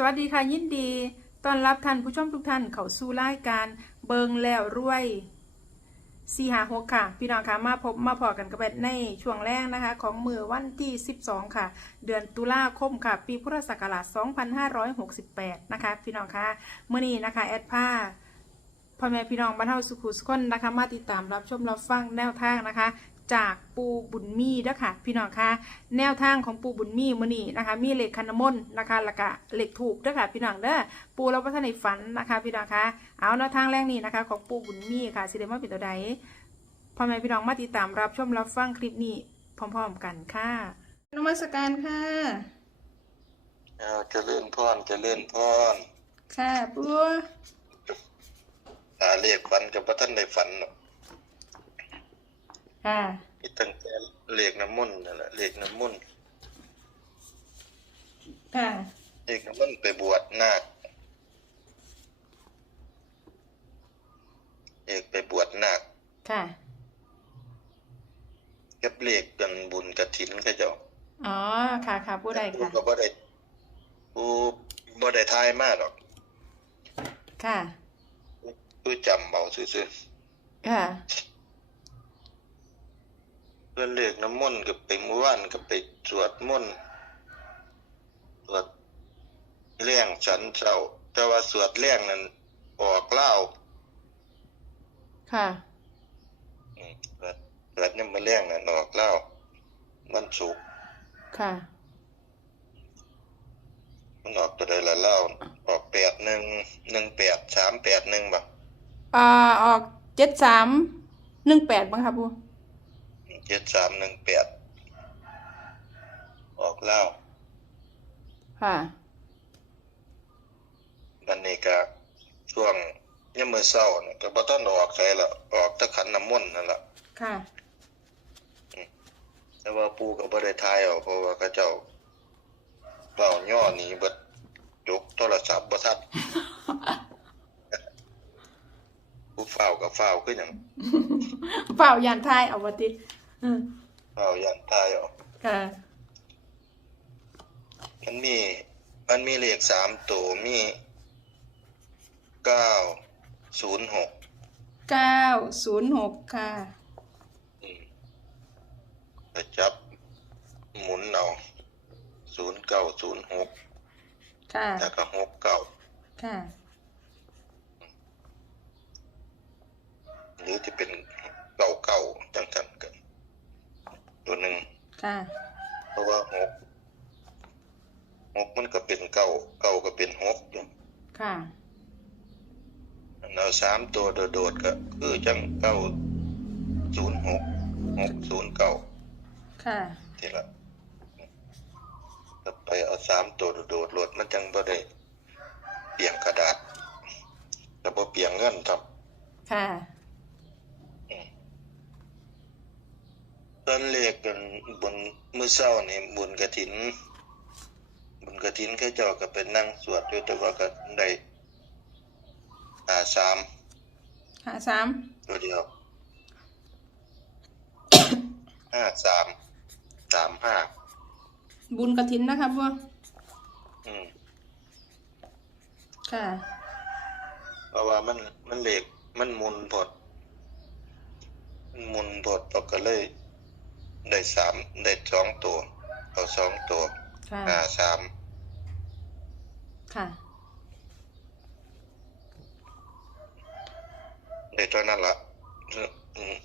สวัสดีค่ะยินดีต้อนรับท่านผู้ชมทุกท่านเข้าสู่รายการเบิงแล้วรวยสี่หาหกค่ะ พี่น้องคะมาพบมาพอกันกับแบบในช่วงแรกนะคะ ของมือวันที่ 12 ค่ะ เดือนตุลาคมค่ะ ปีพุทธศักราช2568 นะคะ พี่น้องคะเมื่อนี้นะคะ แอดผ้าพ่อแม่พี่น้องบ้านเฮาสุขุสุขนนะคะ มาติดตามรับชมรับฟังแนวทางนะคะ จากปูบุญมีเด้อค่ะ พี่น้องคะแนวทางของปูบุญมีมื้อนี้นะคะ มีเหล็กคันนมนต์นะคะแล้วก็เหล็กถูกเด้อค่ะ พี่น้องเด้อปูเราพัฒนาฝันนะคะ พี่น้องคะเอาแนวทางแรกนี้นะคะ ของปูบุญมีค่ะสิเดมาเป็นตัวใดพ่อแม่พี่น้องมาติดตามรับชมรับฟังคลิปนี้พร้อม ๆ กันค่ะนมัสการค่ะเอาเจะเลื่อนพรเจะเลื่อนพรค่ะปูหาเลขฝันกับพระท่านได้ฝันหรอกค่ะ มีตั้งแต่เลขน้ำมนต์นั่นแหละเลขน้ำมนต์ค่ะเลขน้ำมนต์ไปบวชนาคเลขไปบวชนาคค่ะ กับเลขกันบุญกระถินก็เจ้าอ๋อ ค่ะค่ะปูใดผู้ค่ะ ก็บ่ได้ผู้บ่ได้ทายมากหรอกค่ะ ผู้จำเบาซื่อค่ะๆเพื่อนเลขน้ำมนต์ก็ไปเมื่อวานก็ไปสวดมนต์สวดเลี้ยงฉันเจ้า แต่ว่าสวดเลี้ยงนั้นออกเล่าวค่ะอืมรัดรัดเนี่ยมาเลี้ยงน่ะออกเล่าวมันสุกร์ค่ะ มันออกตัวใดละเล่าวออกแปดหนึ่งหนึ่งแปดสามแปดหนึ่งบ่อ่าออกเจ็ดสามหนึ่งแปดบ้างค่ะปู เจ็ดสามหนึ่งแปดออกเล่าวค่ะบันนี้ก็ช่วงยามมื้อเช้านี่ก็บ่ทันออกใส่ละออกแตะขันน้ำมนต์นั่นล่ะค่ะแต่ว่าปู่ก็บ่ได้ทายเอาเพราะว่าเขาเจ้าเว้าย่อหนีเบิดยกโทรศัพท์บ่ทันผู้เฝ้าก็เฝ้าคือหยังเปล่ายันทายเอาวัติอืม เฝ้ายันทายเอาค่ะ มันมี มันมีเลขสามตัวมีเก้าศูนย์หกเก้าศูนย์หกค่ะไปจับหมุนเอาศูนย์เก้าศูนย์หกค่ะ แล้วก็หกเก้าค่ะ หรือจะเป็นเก้าเก้าจังสันกัน ตัวหนึ่งค่ะเพราะว่าหกหกมันก็เป็นเก้าเก้าก็เป็นหกอยู่ค่ะเราสามตัวโดดๆก็คือจังเก้าศูนย์หกหกศูนย์เก้าค่ะทีละถ้าไปเอาสามตัวโดดๆโหลดมันจังบ่ได้เปลี่ยนกระดาษแต่บ่เปลี่ยนเงินครับ ค่ะ ตอนเลขกันบนมื้อเช้านี่บุญกฐิน บุญกฐินเขาเจ้าก็เป็นนั่งสวดอยู่แต่ว่าก็ได้หาสามหาสามตัวเดียวห้าสามสามห้าบุญกระถินนะคะบัวอืมค่ะเพราะว่ามันมันเหล็กมันหมุนพดมันหมุนพดเราก็เลย ได้สามได้สองตัว เอาสองตัวค่ะหาสามค่ะ ได้เท่านั้นละอืม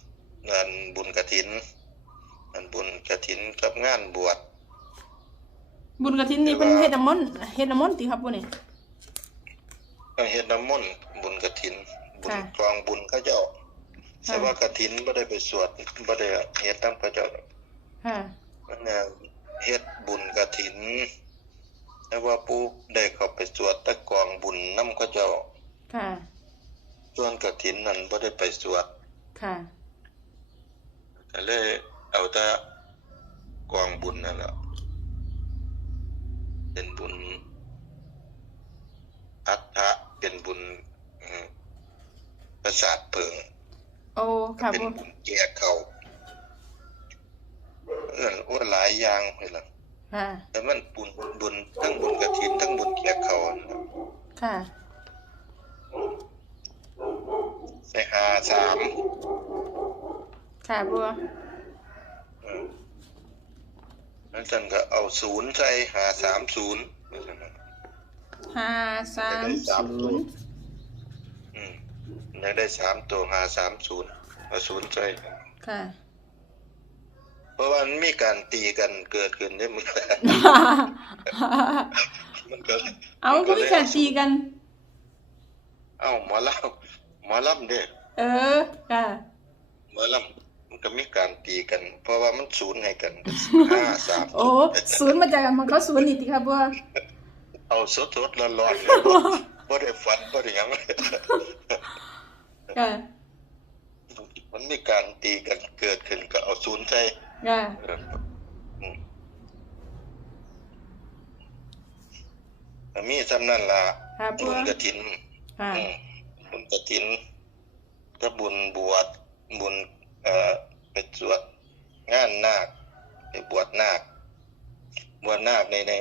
งานบุญกระถินงานบุญกระถินกับงานบวช บุญกระถินนี่เป็นเฮ็ดน้ำมนต์เฮ็ดน้ำมนต์ติครับบัวนี่ก็เฮ็ดน้ำมนต์บุญกระถิน บุญ ค่ะ กองบุญเขาเจ้า ค่ะ แต่ว่ากระถินบ่ได้ไปสวดบ่ได้เฮ็ดตามเขาเจ้าค่ะมันน่ะเฮ็ดบุญกระถินแต่ว่าปู่ได้เข้าไปสวดแตะกองบุญนำเขาเจ้าค่ะส่วนกระถินนั้นบ่ได้ไปสวดค่ะก็เลยเอาแต่กองบุญนั่นแหละเป็นบุญอัฏฐะเป็นบุญเอ่อประสาทเพิง โอ้ ค่ะเป็นบัวบุญแก่เขาเอื้อนว่าหลายอย่างเลยล่ะค่ะแต่มันบุญบุญทั้งบุญกระถินทั้งบุญแขกเขานะครับค่ะใส่หาสามค่ะบัวเออแล้วท่านก็เอาศูนย์ใส่หาสามศูนย์ห้าสามศูนย์อืมอยากได้สามตัวหาสามศูนย์เอาศูนย์ใส่ค่ะ เพราะว่ามันมีการตีกันเกิดขึ้นได้เมื่อมันก็เอาก็มีการตีกัน เอ้าหมอลำหมอลำเด้เออ ค่ะ หมอลำมันก็มีการตีกัน เพราะว่ามันศูนย์ให้กันห้าสามโอ้ศูนย์มาจากมันเขาศูนย์นี่ติค่ะบัวเอาสดสดๆร้อนร้อนๆบ่ได้ฝันบ่ได้หยังค่ะ มันมีการตีกันเกิดขึ้นก็เอาศูนย์ใส่ค่ะเอออืมก็มีสำนั่นล่ะค่ะบับุวญกฐิน ค่ะอืมบุญกฐินก็บุญบวชบุญเอ่อไปสวดงานนาคไปบวชนาคบวชนาคในใน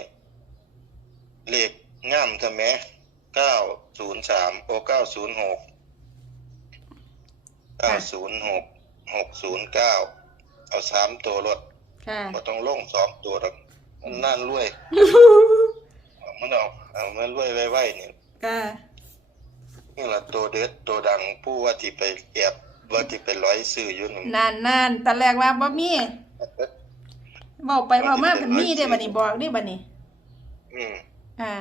เลขง่ามทำไมเก้าศูนย์สามโอเก้าศูนย์หก เก้าศูนย์หกหกศูนย์เก้าเอาสามตัวรถค่ะบ่ต้องลงสองตัวหรอกมันน่านรวยเอามันเอาเอามันรวยไว้ๆนี่ค่ะ นี่ละตัวเด็ดตัวดังผู้ว่าที่ไปแอบว่าที่ไปร้อยซื้ออยู่นั่นนานนานๆตอนแรกว่าบ่มีเว้าไปเว้ามาเพิ่นมีได้บัดนี้บอกได้บัดนี้อืมค่ะ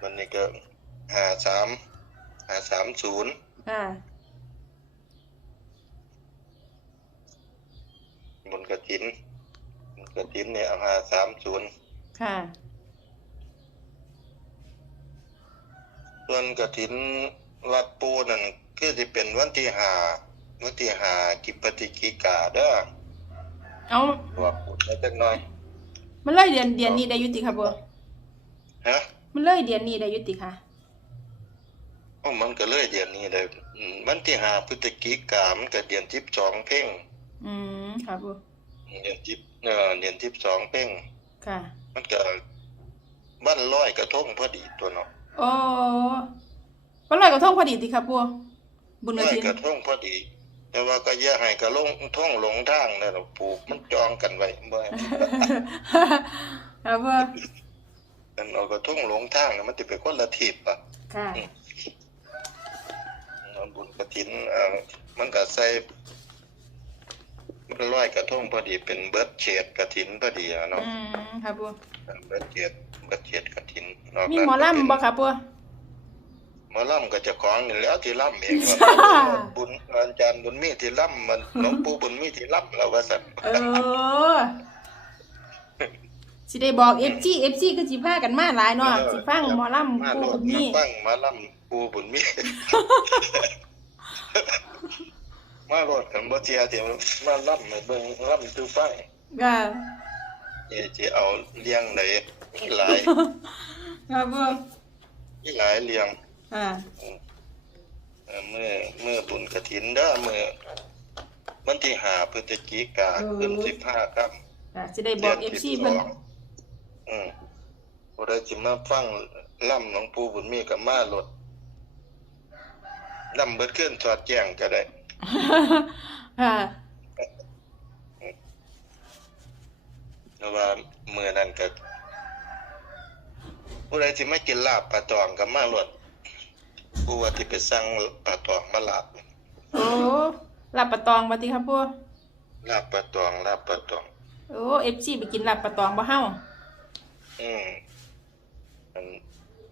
มันนี่ก็ห้าสามห้าสามศูนย์ค่ะ บนกระถินบนกระถินเนี่ยเอาห้าสามศูนย์ค่ะ ส่วนกระถินวัดปูนั่นคือที่เป็นวันที่ห้าวันที่ห้ากิปฏิกิกาเด้อเอาว่าพูดได้จักหน่อย มันเลยเดือนเดือนนี้ได้อยุติค่ะบัวฮะมันเลยเดือนนี้ได้อยุติค่ะโอ้มันก็เลยเดือนนี้เลยอืมวันที่ห้าพฤศจิกามันก็เดือนที่สองเพ่ง อืม ค่ะบัวเดือนที่เออเดือนที่สองเพ่งค่ะ มันก็บ้านร้อยกระทงพอดีตัวเนาะโอ้วันลอยกระทงพอดีติค่ะบัวบุญกร้ระอยถินกระทงพอดี แต่ว่าก็อย่าให้กระลงท่องหลงทางนั่นน่ะปลูกมันจองกันไว้บ่ให้ค่ะบัวมันเอากระทงหลงทางน่ะมันสิเป็นคนละทิศอะค่ะเอาบุญกฐินเอ่อมันก็ใส่ มันร้อยกระทงพอดีเป็นเบิดเฉดกฐินพอดีอะเนาะอืมค่ะบัวเบิดเฉดเบิดเฉดกฐินนอกมีนั้นหมอก็เป็นลำบ่ค่ะบัวหมอลำก็เจะของนี่แหล้วที่ลำเองว่าบุญอาจารย์บุญมีที่ลำมันหลวงปู่บุญมีที่ลำเราว่าซั่นเออสิได้บอก FG FG ก็สิพากันมาหลายเนาะสิฟังหมอลำมาปูโลดบุญมีมาฟังหมาลำปู่บุญมี มาโลดกันบ่เจียเดี๋ยวมาลำมาเบิ่งลำดูฟังค่ะเอสิเอาเลี้ยงไหนมีหลายค่ะบัวมีหลายเลี้ยงอ่าเอ่อเมื่อเมื่อบุญกฐินเด้อเมื่อวันที่ห้าพฤศจิกาขึ้น15ครับอ่าสิได้บอก FC เพิ่นอืมผู้ใดสิมาฟังล่ำหลวงปู่บุญมีกับมาหลดล่ำเบิดขึ้นสอดแจ้งก็ได้ ค่ะเพราะว่าเมื่อนั้นก็ผู้ใดสิมากินลาบปลาตองกับมาหลดผู้ว่าที่ไปสั่งปลาตองมาลาบโอ้ลาบปะตองบ่ติครับบัวลาบปลาตองลาบปลาตองโอ้ FC ไปกินลาบปะตองบ่เฮาอืมอัน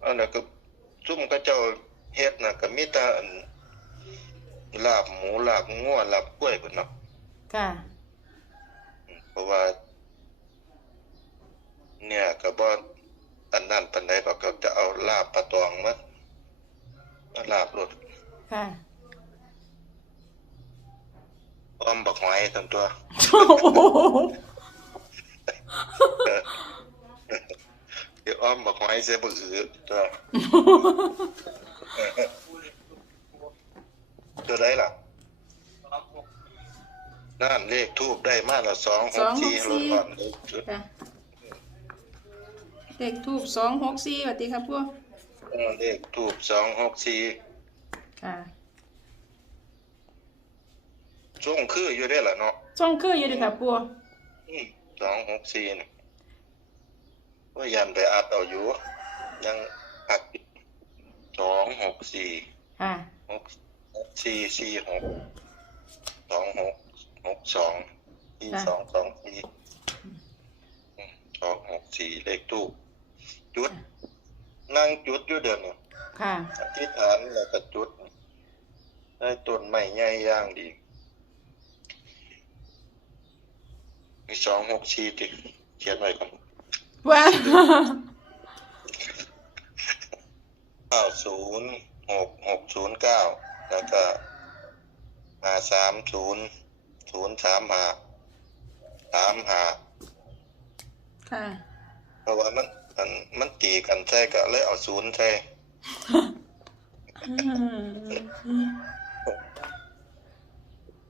อันนั้นก็ซุ่มก็เจ้าเฮ็ดน่ะก็มีแต่อัน ลาบหมูลาบงัวลาบกล้วยพุ่นเนาะค่ะ เพราะว่า เนี่ยก็บ่อันนั้นปานใดเราก็จะเอาลาบปลาตองมามาลาบรถค่ะอ้อมบักหอยทั้งตัวโอ้โหเดี๋ยวอ้อมบักหอยเสียบ่อือตัว ตัวใดล่ะ นั่นเลขทูบได้มาแล้ว2 6 4รถอ่อนเลยจุดค่ะเลขทูบสองหกสี่สวัสดีครับปูเออเลขทูบสองหกสี่ค่ะช่วงคืออยู่ได้อล่ะเนาะช่องคืออยู่ดีค่ะปูสองหกสี่นี่ก็ยันไปอัดเอาอยู่ ยังอัดสองหกสี่ค่ะหกหก สี่สี่หกสองหกหกสองสี่สองสองสี่อืมสองหกสี่เลขทูบจุด นั่งจุดอยู่เดือนนี้ค่ะอธิษฐานแล้วก็จุดได้ต้นไม้ใหญ่ย่างดีมีสองหกสี่ติเขียนไว้ก่อนว้าเก้าศูนย์หกหกศูนย์เก้า แล้วก็ห้าสามศูนย์ศูนย์สามห้าสามห้าค่ะ เพราะว่ามันมันมันตีกันใช่ก็เลยเอาศูนย์ใช่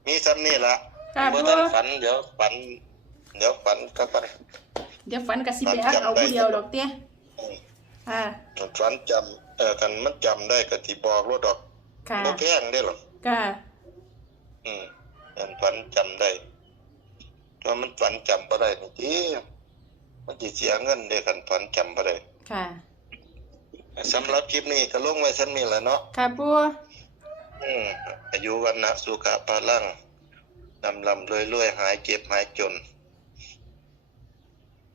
มีซ้ำนี่ละค่ะเมื่อปูท่านฝันเดี๋ยวฝัน เดี๋ยวฝันก็ไปเดี๋ยวฝันกับสิไปอักเอาผู้เดียวดอกเตี้ยอืมค่ะฝันจำเออกันมันจำได้ก็ที่บอกรถดอก ค่ะบ่แพงได้หรอกค่ะอืมอันฝันจำได้ถ้ามันฝันจำบ่ได้นี่ติมันสิเสียเงินเด้คันฝันจำบ่ได้ค่ะ สำหรับคลิปนี้ก็ลงไว้ซั่นนี้แหละเนาะ ค่ะปูอืมอายุวันนะสุขะพลังลำลำรวยรวยหายเจ็บหายจน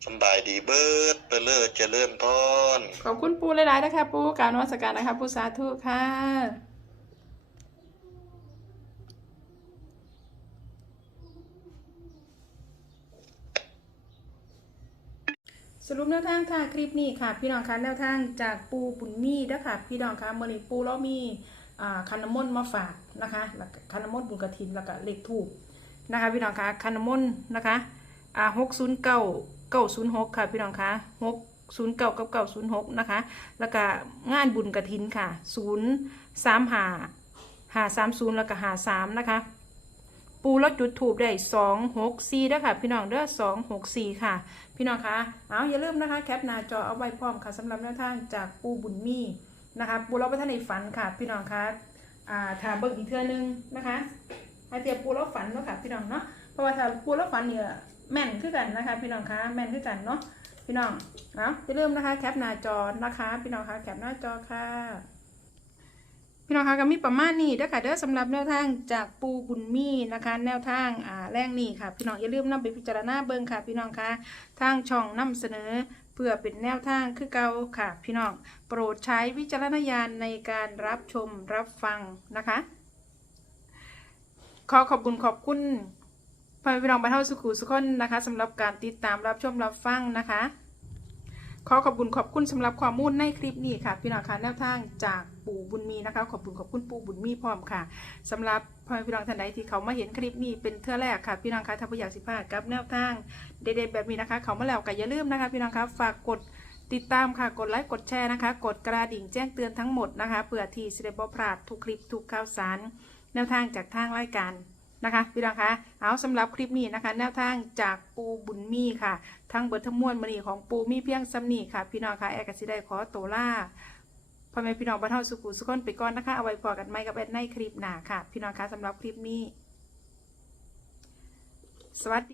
สำบายดีเบิดไปเลิศเจริญพร ขอบคุณปูหลายๆนะคะปูกรารนวัสการนะคะปูสาธุค่ะ สรุปแนวทางค่ะคลิปนี้ค่ะ พี่น้องคะแนวทางจากปูบุญมีเด้อค่ะพี่น้องคะเมื่อนี้ปูเรามีอ่าคันน้ำมนต์มาฝากนะคะคันน้ำมนต์บุญกระถินแล้วก็เลขถูกนะคะพี่น้องคะคันน้ำมนต์นะคะอ่าหกศูนย์เก้าเก้าศูนย์หกค่ะพี่น้องคะหกศูนย์เก้ากับเก้าศูนย์หกนะคะแล้วก็งานบุญกระถินค่ะศูนย์สามหาหาสามศูนย์แล้วก็หาสามนะคะ ปูรถจุดถูบได้สองหกสี่ด้วยค่ะ พี่น้องเด้อสองหกสี่ค่ะ พี่น้องคะเอาอย่าลืมนะคะ แคปหน้าจอเอาไว้พร้อมค่ะสำหรับแนวทางจากปูบุญมีนะคะปูเราไปท่านในฝันค่ะ พี่น้องคะอ่าถ้าเบิกอีกเทื่อนึงนะคะให้เตรียมปูเราฝันเนาะค่ะ พี่น้องเนาะเพราะว่าถ้าปูเราฝันเนี่ยแม่นขึ้นกันนะคะ พี่น้องคะแม่นขึ้นกันเนาะพี่น้องเอาอย่าลืมนะคะ แคปหน้าจอนะคะ พี่น้องคะแคปหน้าจอค่ะ พี่น้องคะก็มีประมาณนี้เด้อค่ะเด้อสำหรับแนวทางจากปูบุญมีนะคะ แนวทางอ่าแรงนี้ค่ะ พี่น้องอย่าลืมนำไปพิจารณาเบิ่งค่ะ พี่น้องคะทางช่องนำเสนอ เพื่อเป็นแนวทางคือเก่าค่ะ พี่น้องโปรดใช้วิจารณญาณในการรับชมรับฟังนะคะ ขอขอบคุณขอบคุณพี่น้องบรรเทาสุขุสุขคนนะคะสำหรับการติดตามรับชมรับฟังนะคะ ขอขอบคุณขอบคุณสำหรับความมุ่นในคลิปนี้ค่ะ พี่น้องคะแนวทางจาก ปู่บุญมีนะคะ ขอบคุณขอบคุณปู่บุญมีพร้อมค่ะสำหรับพ่อพี่น้องท่านใดที่เขามาเห็นคลิปนี้เป็นเทื่อแรกค่ะ พี่น้องคะถ้าผู้อยากสิพลาดกับแนวทางเด็ดๆแบบนี้นะคะ เขามาแล้วก็อย่าลืมนะคะ พี่น้องคะฝากกดติดตามค่ะ กดไลค์ กดแชร์นะคะ กดกระดิ่งแจ้งเตือนทั้งหมดนะคะ เพื่อที่สิได้บ่พลาดทุกคลิปทุกข่าวสาร แนวทางจากทางรายการนะคะพี่น้องคะ เอาสำหรับคลิปนี้นะคะ แนวทางจากปูบุญมีค่ะ ทั้งเบิดทั้งมวลมณีของปูมีเพียงซ้ำนี่ค่ะ พี่น้องคะแอร์กสิได้ขอตัวล่า พ่อแม่พี่น้องบรรเทาสุขุสุขคนไปก่อนนะคะ เอาไว้พอกันไหมกับแอดในคลิปหน้าค่ะ พี่น้องคะสำหรับคลิปนี้ สวัสดี